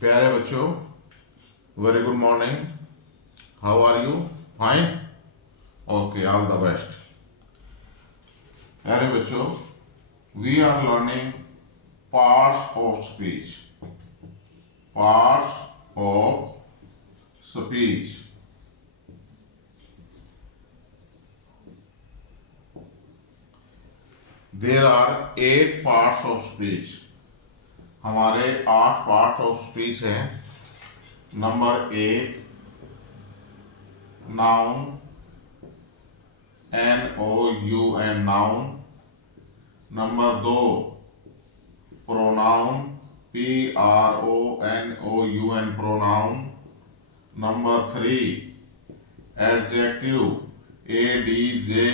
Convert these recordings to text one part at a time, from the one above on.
प्यारे बच्चों, very good morning. How are you? Fine? Okay, all the best. प्यारे बच्चों, we are learning parts of speech. Parts of speech. There are 8 parts of speech. हमारे 8 parts of speech हैं। Number 1 noun, NOUN noun. Number 2 pronoun, PRONOUN pronoun. Number 3 adjective, ADJECTIVE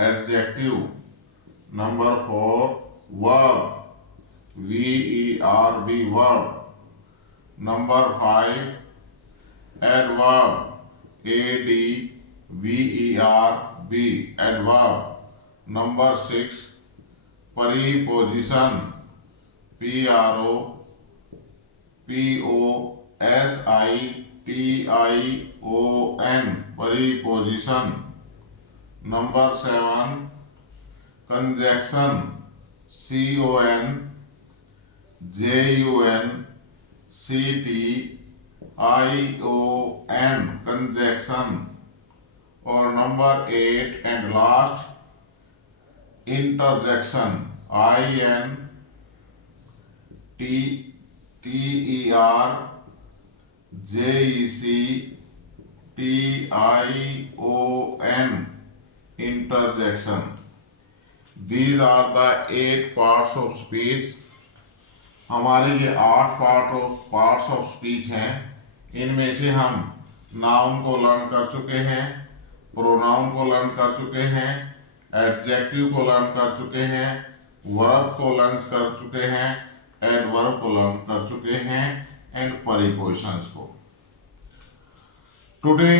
adjective. Number 4 verb, VERB verb. Number 5 adverb, ADVERB adverb. Number 6 preposition, PROPOSITION preposition. Number 7 conjunction, CONJUNCTION conjunction. और number 8 and last interjection, INTERJECTION interjection. These are the 8 parts of speech. हमारे ये 8 parts of speech हैं। इनमें से हम noun को learn कर चुके हैं, प्रोनाउन को लर्न कर चुके हैं, एडजेक्टिव को लर्न कर चुके हैं, वर्ब को लर्न कर चुके हैं, एडवर्ब को लर्न कर चुके हैं, एंड प्रीपोजिशंस को। Today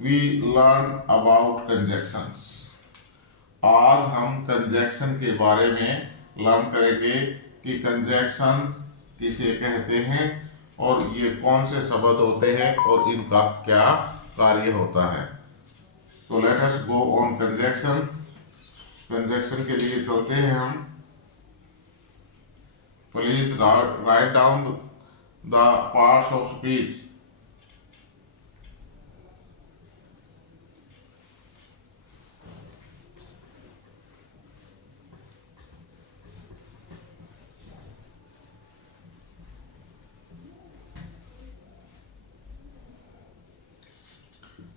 we learn about conjunctions. आज हम कंजक्शन के बारे में लर्न करेंगे कि कंजक्शन किसे कहते हैं और ये कौन से शब्द होते हैं और इनका क्या कार्य होता है। तो let us go on conjunction. Conjunction के लिए चलते हैं हम। Please write down the parts of speech.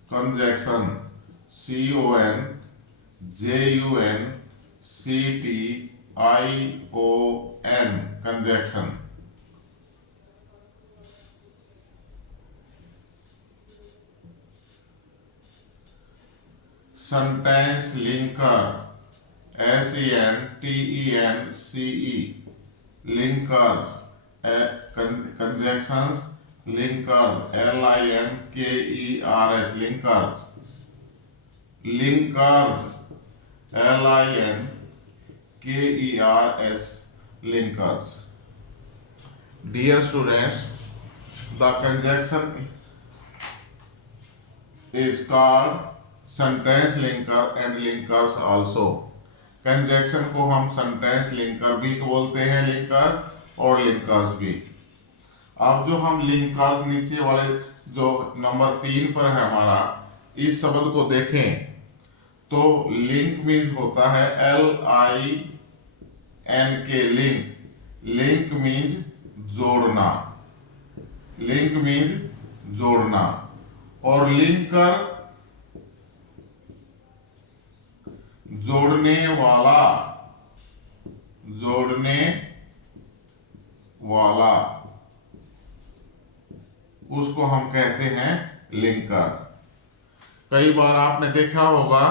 Conjunction, CONJUNCTION conjunction. Sentence linker, SENTENCE linkers. Conjunctions linkers, LINKERS linkers. Linkers, LINKERS linkers. Dear students, the conjunction is called sentence linker and linkers also. Conjunction को हम sentence linker भी बोलते हैं, linker और linkers भी। अब जो हम लिंकर नीचे वाले जो नंबर 3 पर है हमारा, इस शब्द को देखें तो लिंक मीन्स होता है LINK लिंक। लिंक मीन्स जोड़ना, लिंक मीन्स जोड़ना। और लिंकर जोड़ने वाला, जोड़ने वाला, उसको हम कहते हैं लिंकर। कई बार आपने देखा होगा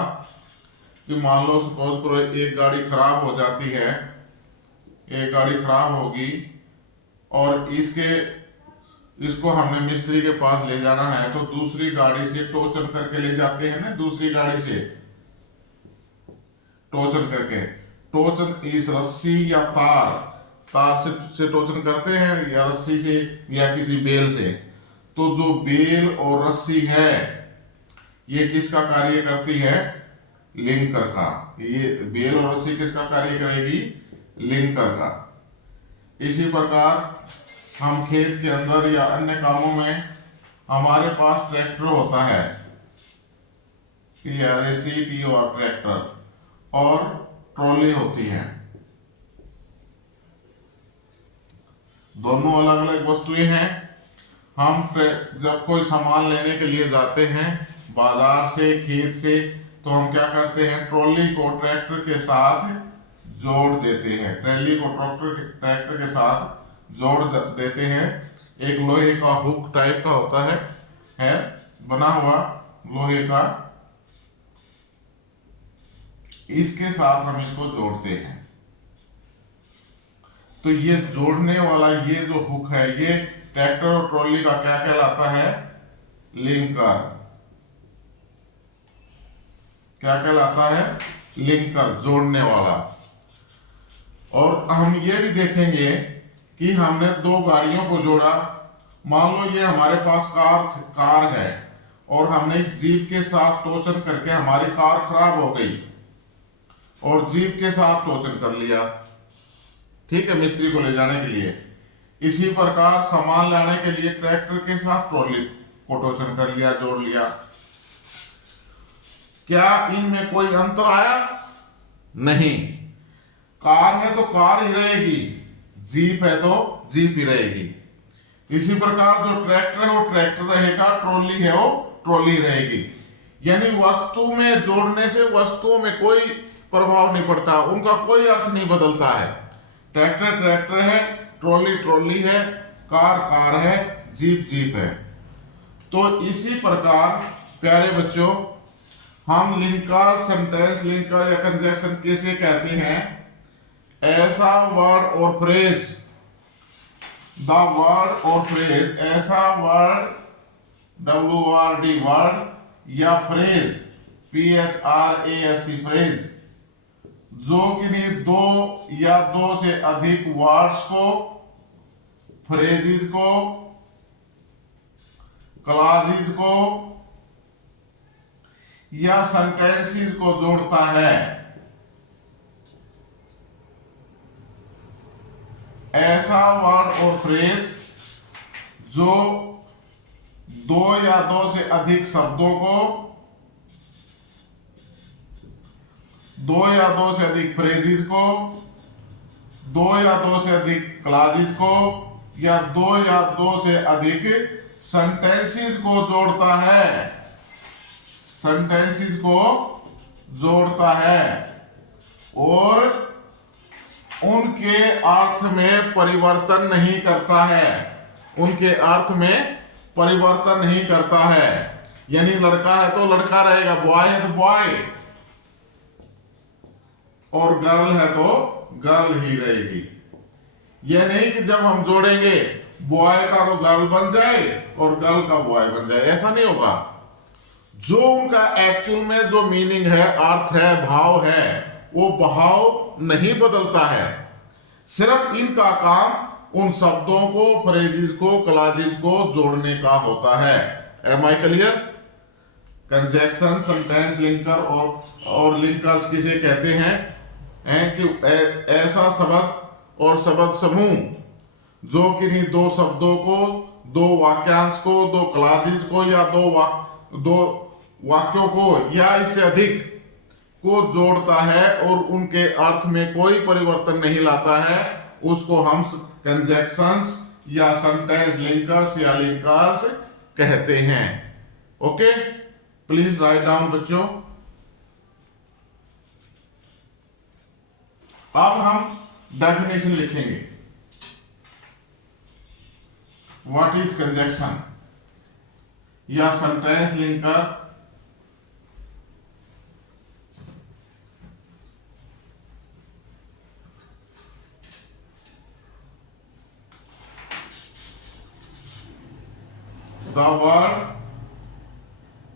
कि मान लो सपोज करो एक गाड़ी खराब हो जाती है, एक गाड़ी खराब होगी और इसको हमने मिस्त्री के पास ले जाना है, तो दूसरी गाड़ी से टोचन करके ले जाते हैं ना, दूसरी गाड़ी से टोचन करके। टोचन इस रस्सी या तार तार से टोचन करते हैं या रस्सी से या किसी बेल से, तो जो बेल और रस्सी है ये किसका कार्य करती है? लिंकर का। ये बेल और रस्सी किसका कार्य करेगी? लिंकर का। इसी प्रकार हम खेत के अंदर या अन्य कामों में हमारे पास ट्रैक्टर होता है, ट्रैक्टर, और ट्रॉली होती है। दोनों अलग अलग वस्तुएं हैं। हम जब कोई सामान लेने के लिए जाते हैं बाजार से, खेत से, तो हम क्या करते हैं? ट्रॉली को ट्रैक्टर के साथ जोड़ देते हैं। ट्रॉली को ट्रैक्टर के साथ जोड़ देते हैं। एक लोहे का हुक टाइप का होता है बना हुआ लोहे का, इसके साथ हम इसको जोड़ते हैं। तो ये जोड़ने वाला ये जो हुक है ये ट्रैक्टर और ट्रॉली का क्या कहलाता है? लिंकर। क्या कहलाता है? लिंकर, जोड़ने वाला। और हम ये भी देखेंगे कि हमने दो गाड़ियों को जोड़ा। मान लो ये हमारे पास कार है और हमने इस जीप के साथ टोचन करके हमारी कार खराब हो गई और जीप के साथ टोचन कर लिया, ठीक है, मिस्त्री को ले जाने के लिए। इसी प्रकार सामान लाने के लिए ट्रैक्टर के साथ ट्रॉली को टोचन कर लिया, जोड़ लिया। क्या इनमें कोई अंतर आया? नहीं। कार है तो कार ही रहेगी, जीप है तो जीप ही रहेगी। इसी प्रकार जो ट्रैक्टर है वो ट्रैक्टर रहेगा, ट्रॉली है वो ट्रॉली रहेगी। यानी वस्तु में जोड़ने से वस्तुओं में कोई प्रभाव नहीं पड़ता, उनका कोई अर्थ नहीं बदलता है। ट्रैक्टर ट्रैक्टर है, ट्रॉली ट्रॉली है, कार कार है, जीप जीप है। तो इसी प्रकार प्यारे बच्चों हम लिंकर, सेंटेंस लिंकर या कंजक्शन किसे कहते हैं? ऐसा वर्ड और फ्रेज, द वर्ड और फ्रेज, ऐसा वर्ड WORD वर्ड या फ्रेज PHRASE फ्रेज जो किन्हीं दो या दो से अधिक वर्ड्स को, फ्रेजेस को, क्लॉजेस को या सेंटेंसेस को जोड़ता है। ऐसा वर्ड और फ्रेज जो दो या दो से अधिक शब्दों को, दो या दो से अधिक फ्रेजेस को, दो या दो से अधिक क्लॉजेस को या दो या दो से अधिक सेंटेंसेस को जोड़ता है, सेंटेंसेस को जोड़ता है और उनके अर्थ में परिवर्तन नहीं करता है, उनके अर्थ में परिवर्तन नहीं करता है। यानी लड़का है तो लड़का रहेगा, बॉय है तो बॉय, और गर्ल है तो गर्ल ही रहेगी। यह नहीं कि जब हम जोड़ेंगे बॉय का तो गर्ल बन जाए और गर्ल का बॉय बन जाए, ऐसा नहीं होगा। जो उनका एक्चुअल में जो मीनिंग है, अर्थ है, भाव है, वो भाव नहीं बदलता है। सिर्फ इनका काम उन शब्दों को, फ्रेजेस को, क्लॉजेस को जोड़ने का होता है। Am I clear? Conjunction, sentence linker और लिंकर्स किसे कहते हैं? कि ऐसा शब्द और शब्द समूह जो किन्हीं दो शब्दों को, दो वाक्यांश को, दो क्लॉजेस को या दो वाक्यों को या इससे अधिक को जोड़ता है और उनके अर्थ में कोई परिवर्तन नहीं लाता है, उसको हम कंजक्शंस या सेंटेंस लिंकर्स या लिंकर्स कहते हैं। ओके, प्लीज राइट डाउन बच्चों। अब हम डेफिनेशन लिखेंगे। व्हाट इज कंजक्शन या sentence linker? The word,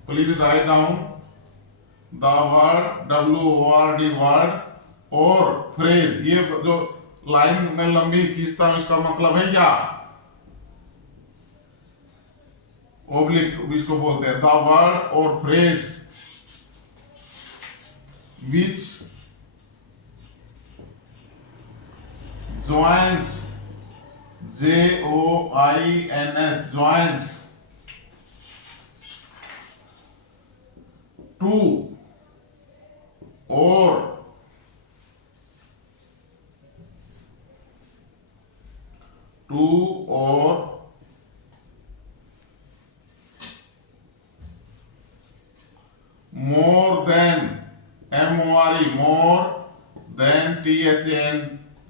please write down the word WORD word और phrase, ये जो लाइन में लंबी खींचता हूं, इसका मतलब है या ओब्लिक इसको बोलते हैं। द वर्ड और phrase which joins joins joins two or more than more than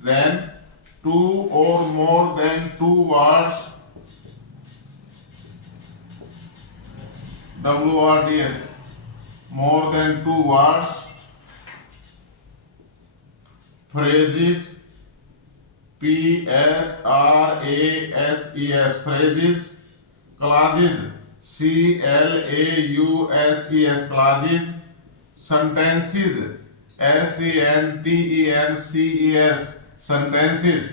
than two or more than two words words more than two words phrases phrases phrases clauses clauses clauses sentences sentences sentences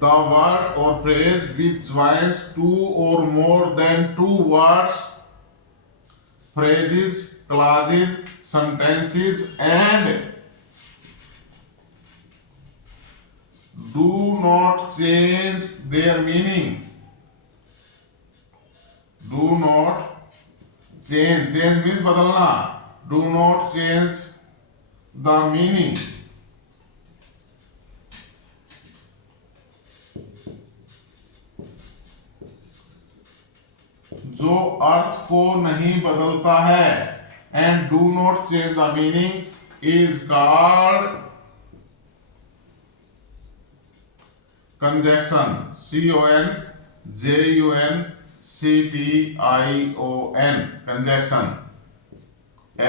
the word or phrase which joins two or more than two words phrases clauses sentences and do not change their meaning do not change means badalna do not change the meaning जो अर्थ को नहीं बदलता है and do not change the meaning is called conjunction CONJUNCTION conjunction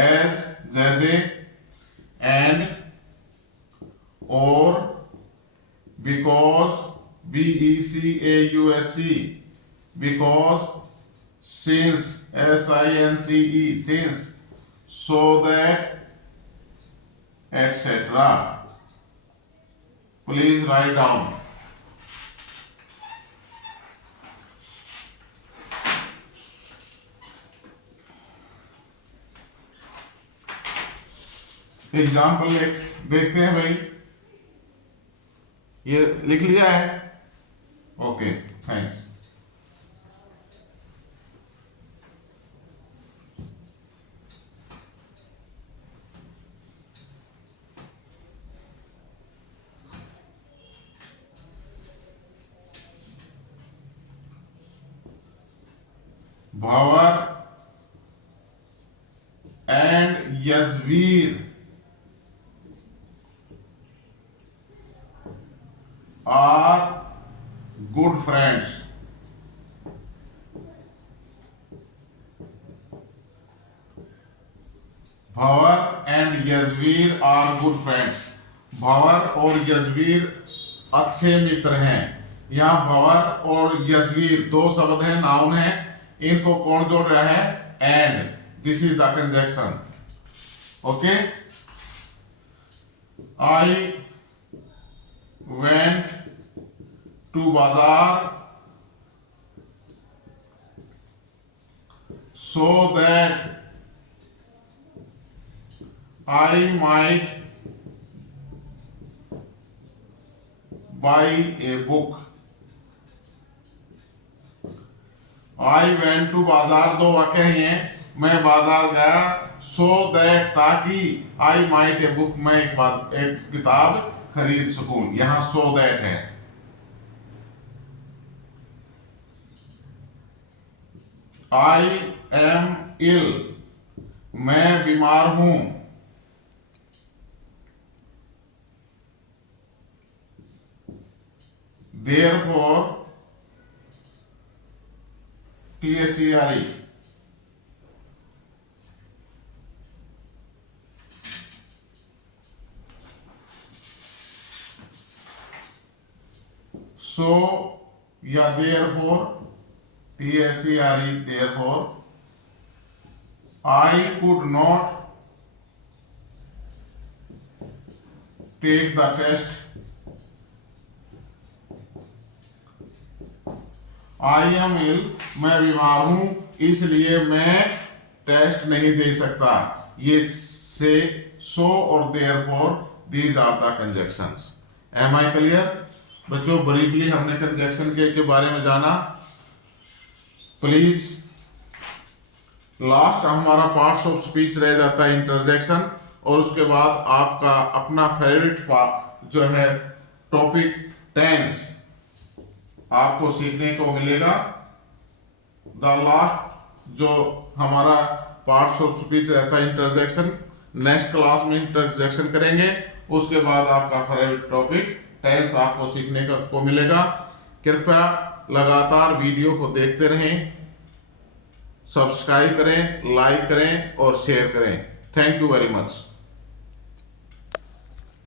as जैसे and और because BECAUSE because since SINCE since so that etc. Please write down. Example देखते हैं भाई, ये लिख लिया है? Okay thanks. Bhanwar and Yazveer are good friends. Bhanwar and Yazveer are good friends. Bhanwar और यजवीर अच्छे मित्र हैं। यहाँ भंवर और यजवीर दो शब्द हैं, नाउन है, इनको कौन जोड़ रहा है? And. This is the conjunction. Okay, I went to bazaar so that I might buy a book. I went to बाजार दो वाक्य हैं, मैं बाजार गया, so that ताकि I might a book मैं एक किताब खरीद सकूं। यहां so that है। I am ill मैं बीमार हूं। Therefore THERE so या therefore THERE therefore I could not take the test, I am ill, मैं बीमार हूं इसलिए मैं टेस्ट नहीं दे सकता। ये से, सो और therefore, these are the conjunctions. Am I clear बच्चों? ब्रीफली हमने कंजक्शन के बारे में जाना। प्लीज लास्ट हमारा पार्ट्स ऑफ स्पीच रह जाता है इंटरजेक्शन, और उसके बाद आपका अपना फेवरेट जो है टॉपिक टेंस आपको सीखने को मिलेगा। द लास्ट जो हमारा पार्ट्स ऑफ स्पीच रहता है इंटरजेक्शन, नेक्स्ट क्लास में इंटरजेक्शन करेंगे। उसके बाद आपका फेवरेट टॉपिक टेंस आपको सीखने को मिलेगा। कृपया लगातार वीडियो को देखते रहें, सब्सक्राइब करें, लाइक करें और शेयर करें। Thank you very much.